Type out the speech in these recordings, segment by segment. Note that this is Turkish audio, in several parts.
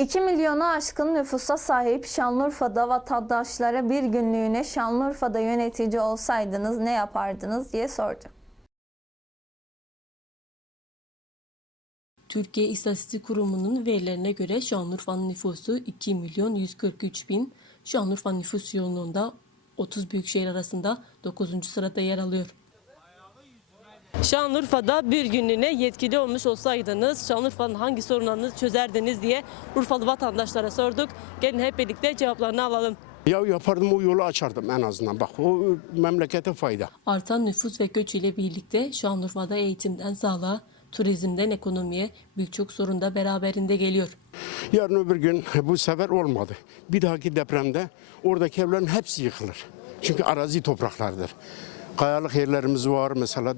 2 milyonu aşkın nüfusa sahip Şanlıurfa'da vatandaşlara bir günlüğüne Şanlıurfa'da yönetici olsaydınız ne yapardınız diye sordu. Türkiye İstatistik Kurumu'nun verilerine göre Şanlıurfa'nın nüfusu 2 milyon 143 bin. Şanlıurfa nüfus yoğunluğunda 30 büyükşehir arasında 9. sırada yer alıyor. Şanlıurfa'da bir günlüğüne yetkili olmuş olsaydınız Şanlıurfa'nın hangi sorunlarını çözerdiniz diye Urfalı vatandaşlara sorduk. Gelin hep birlikte cevaplarını alalım. Ya yapardım o yolu açardım en azından. Bak o memlekete fayda. Artan nüfus ve göç ile birlikte Şanlıurfa'da eğitimden sağlığa, turizmden ekonomiye birçok sorun da beraberinde geliyor. Yarın öbür gün bu sefer olmadı. Bir dahaki depremde oradaki evlerin hepsi yıkılır. Çünkü arazi topraklardır. Kayalık yerlerimiz var mesela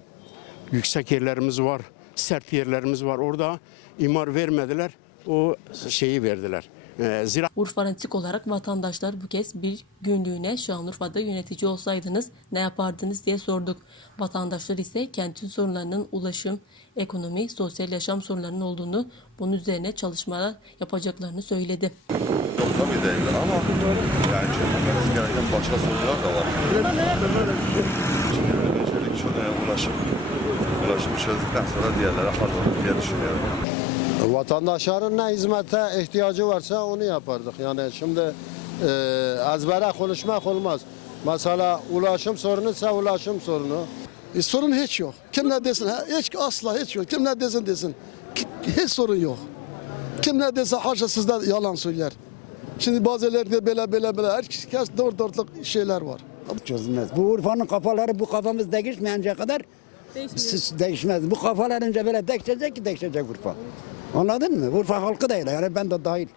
yüksek yerlerimiz var, sert yerlerimiz var. Orada imar vermediler, o şeyi verdiler. Ee, zira Urfa Antik olarak vatandaşlar bu kez bir günlüğüne Şanlıurfa'da yönetici olsaydınız ne yapardınız diye sorduk. Vatandaşlar ise kentin sorunlarının ulaşım, ekonomi, sosyal yaşam sorunlarının olduğunu, bunun üzerine çalışmalar yapacaklarını söyledi. Yok tabii değil ama yani çözülmesi gereken başka sorunlar da var. Ulaşım. Ulaşımı çözdükten sonra diğerleri hallolur diye düşünüyorum. Vatandaşların ne hizmete ihtiyacı varsa onu yapardık. Yani şimdi e, ezbere konuşmak olmaz. Mesela ulaşım sorunuysa ulaşım sorunu. E, sorun hiç yok. Kim ne desin? Hiç asla hiç yok. Kim ne desin desin. Hiç sorun yok. Kim ne dese haşa sizde yalan söyler. Şimdi bazıları böyle böyle böyle herkes dört dörtlük şeyler var. Çözülmez. Bu Urfa'nın kafaları bu kafamız değişmeyince kadar siz değişmez. Bu kafalar önce böyle değişecek ki değişecek Urfa. Anladın mı? Urfa halkı değil yani ben de dahil.